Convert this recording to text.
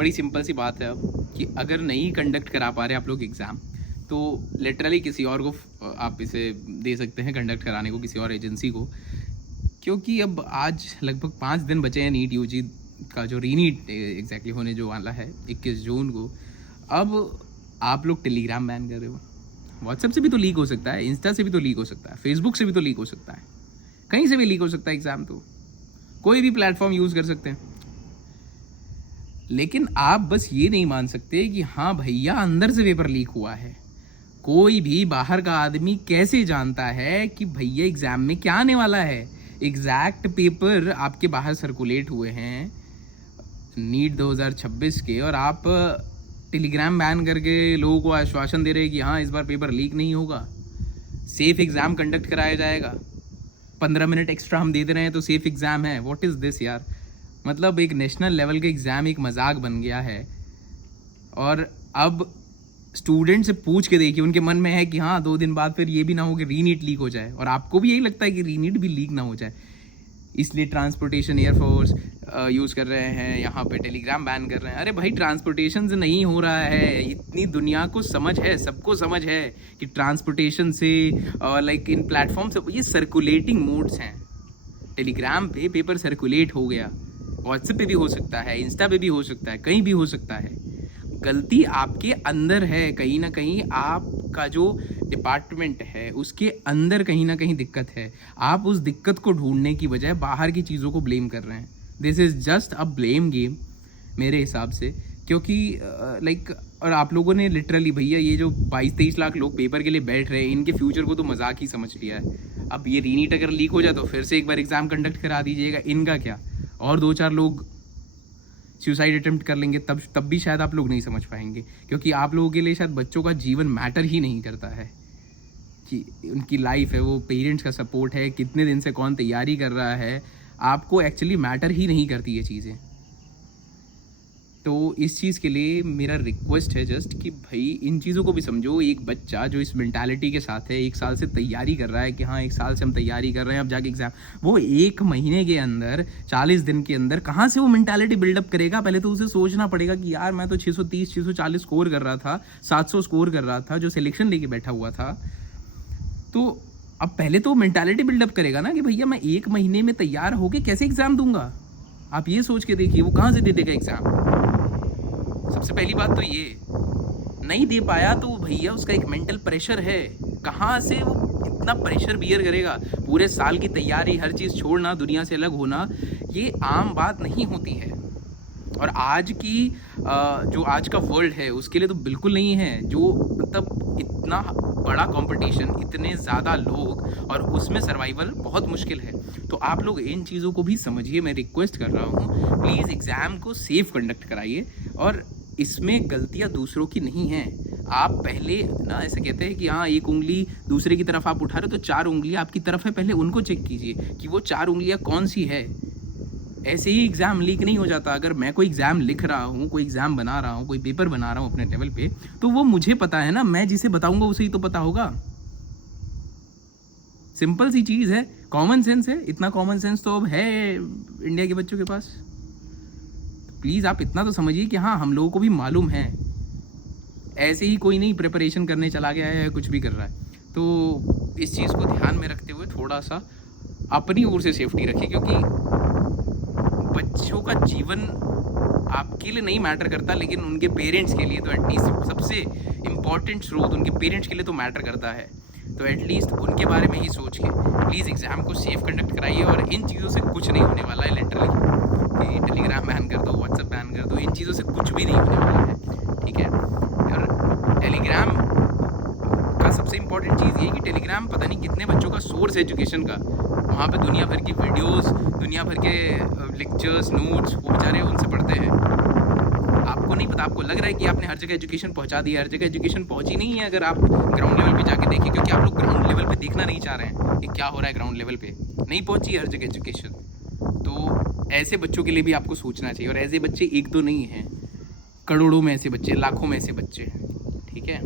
बड़ी सिंपल सी बात है अब कि अगर नहीं कंडक्ट करा पा रहे आप लोग एग्ज़ाम, तो लिटरली किसी और को आप इसे दे सकते हैं कंडक्ट कराने को, किसी और एजेंसी को। क्योंकि अब आज लगभग 5 दिन बचे हैं नीट यूजी का जो रीनीट एग्जैक्टली होने जो वाला है 21 जून को। अब आप लोग टेलीग्राम बैन कर रहे हो। व्हाट्सएप से भी तो लीक हो सकता है, इंस्टा से भी तो लीक हो सकता है, फेसबुक से भी तो लीक हो सकता है, कहीं से भी लीक हो सकता है एग्ज़ाम। तो कोई भी प्लेटफॉर्म यूज़ कर सकते हैं। लेकिन आप बस ये नहीं मान सकते कि हाँ भैया अंदर से पेपर लीक हुआ है। कोई भी बाहर का आदमी कैसे जानता है कि भैया एग्ज़ाम में क्या आने वाला है। एग्जैक्ट पेपर आपके बाहर सर्कुलेट हुए हैं नीट 2026 के, और आप टेलीग्राम बैन करके लोगों को आश्वासन दे रहे हैं कि हाँ इस बार पेपर लीक नहीं होगा, सेफ एग्ज़ाम कंडक्ट कराया जाएगा, 15 मिनट एक्स्ट्रा हम दे दे रहे हैं तो सेफ एग्ज़ाम है। व्हाट इज़ दिस यार। मतलब एक नेशनल लेवल का एग्ज़ाम एक मजाक बन गया है। और अब स्टूडेंट से पूछ के देखिए, उनके मन में है कि हाँ 2 दिन बाद फिर ये भी ना हो कि रीनीट लीक हो जाए, और आपको भी यही लगता है कि रीनीट भी लीक ना हो जाए, इसलिए ट्रांसपोर्टेशन एयरफोर्स यूज़ कर रहे हैं, यहाँ पे टेलीग्राम बैन कर रहे हैं। अरे भाई ट्रांसपोर्टेशन से नहीं हो रहा है, इतनी दुनिया को समझ है, सबको समझ है कि ट्रांसपोर्टेशन से लाइक इन प्लेटफॉर्म से ये सर्कुलेटिंग मोड्स हैं। टेलीग्राम पे पेपर सर्कुलेट हो गया, व्हाट्सएप पे भी हो सकता है, इंस्टा पे भी हो सकता है, कहीं भी हो सकता है। गलती आपके अंदर है, कहीं ना कहीं आपका जो डिपार्टमेंट है उसके अंदर कहीं ना कहीं दिक्कत है। आप उस दिक्कत को ढूंढने की बजाय बाहर की चीज़ों को ब्लेम कर रहे हैं। This is just a blame game मेरे हिसाब से। क्योंकि लाइक और आप लोगों ने लिटरली भैया ये जो 22-23 लाख लोग पेपर के लिए बैठ रहे हैं, इनके फ्यूचर को तो मजाक ही समझ लिया है। अब ये रीनीट अगर लीक हो जाए तो फिर से एक बार एग्ज़ाम कंडक्ट करा दीजिएगा, इनका क्या। और 2-4 लोग सुसाइड अटेम्प्ट कर लेंगे, तब भी शायद आप लोग नहीं समझ पाएंगे। क्योंकि आप लोगों के लिए शायद बच्चों का जीवन मैटर ही नहीं करता है कि उनकी लाइफ है, वो पेरेंट्स का सपोर्ट है, कितने दिन से कौन तैयारी कर रहा है, आपको एक्चुअली मैटर ही नहीं करती ये चीज़ें। तो इस चीज़ के लिए मेरा रिक्वेस्ट है जस्ट कि भाई इन चीज़ों को भी समझो। एक बच्चा जो इस मेंटालिटी के साथ है, 1 साल से तैयारी कर रहा है कि हाँ 1 साल से हम तैयारी कर रहे हैं अब जाके एग्ज़ाम, वो 1 महीने के अंदर 40 दिन के अंदर कहाँ से वो मेंटालिटी बिल्डअप करेगा। पहले तो उसे सोचना पड़ेगा कि यार मैं तो 630 640 स्कोर कर रहा था, 700 स्कोर कर रहा था जो सिलेक्शन लेके बैठा हुआ था। तो अब पहले तो मेंटालिटी बिल्डअप करेगा ना कि भैया मैं 1 महीने में तैयार होके कैसे एग्ज़ाम दूंगा। आप ये सोच के देखिए वो कहाँ से दे देगा एग्ज़ाम। सबसे पहली बात तो ये नहीं दे पाया तो भैया उसका एक मेंटल प्रेशर है, कहाँ से वो इतना प्रेशर बियर करेगा। पूरे साल की तैयारी, हर चीज़ छोड़ना, दुनिया से अलग होना, ये आम बात नहीं होती है। और आज की जो आज का वर्ल्ड है उसके लिए तो बिल्कुल नहीं है। जो मतलब इतना बड़ा कंपटीशन, इतने ज़्यादा लोग, और उसमें सर्वाइवल बहुत मुश्किल है। तो आप लोग इन चीज़ों को भी समझिए, मैं रिक्वेस्ट कर रहा हूँ प्लीज़ एग्ज़ाम को सेफ कंडक्ट कराइए। और इसमें गलतियाँ दूसरों की नहीं हैं। आप पहले ना ऐसे कहते हैं कि हाँ 1 उंगली दूसरे की तरफ आप उठा रहे हो तो 4 उंगलियाँ आपकी तरफ है, पहले उनको चेक कीजिए कि वो 4 उंगलियाँ कौन सी है। ऐसे ही एग्ज़ाम लीक नहीं हो जाता। अगर मैं कोई एग्ज़ाम लिख रहा हूँ, कोई एग्ज़ाम बना रहा हूँ, कोई पेपर बना रहा हूँ अपने लेवल पे, तो वो मुझे पता है ना, मैं जिसे बताऊँगा उसे ही तो पता होगा। सिंपल सी चीज़ है, कॉमन सेंस है। इतना कॉमन सेंस तो अब है इंडिया के बच्चों के पास। प्लीज़ आप इतना तो समझिए कि हाँ हम लोगों को भी मालूम है, ऐसे ही कोई नहीं प्रिपरेशन करने चला गया है, कुछ भी कर रहा है। तो इस चीज़ को ध्यान में रखते हुए थोड़ा सा अपनी ओर से सेफ्टी रखिए। क्योंकि बच्चों का जीवन आपके लिए नहीं मैटर करता, लेकिन उनके पेरेंट्स के लिए तो एटलीस्ट सबसे इम्पॉर्टेंट स्रोत उनके पेरेंट्स के लिए तो मैटर करता है। तो एटलीस्ट उनके बारे में ही सोच के प्लीज़ एग्ज़ाम को सेफ कंडक्ट कराइए। और इन चीज़ों से कुछ नहीं होने वाला है लिटरली कि टेलीग्राम बैन कर दो, व्हाट्सएप बैन कर दो, इन चीज़ों से कुछ भी नहीं होने वाला है, ठीक है। और टेलीग्राम का सबसे इम्पॉर्टेंट चीज़ ये है कि टेलीग्राम पता नहीं कितने बच्चों का सोर्स है एजुकेशन का। वहाँ पे दुनिया भर की वीडियोस, दुनिया भर के लेक्चर्स, नोट्स वो बेचारे उनसे पढ़ते हैं। आपको नहीं पता, आपको लग रहा है कि आपने हर जगह एजुकेशन पहुँचा दी है, हर जगह एजुकेशन पहुँची नहीं है अगर आप ग्राउंड लेवल पे जाके देखिए। क्योंकि आप लोग ग्राउंड लेवल पे देखना नहीं चाह रहे हैं कि क्या हो रहा है ग्राउंड लेवल पे, नहीं पहुँची हर जगह एजुकेशन। तो ऐसे बच्चों के लिए भी आपको सोचना चाहिए। और ऐसे बच्चे एक तो नहीं हैं, करोड़ों में ऐसे बच्चे, लाखों में ऐसे बच्चे हैं, ठीक है।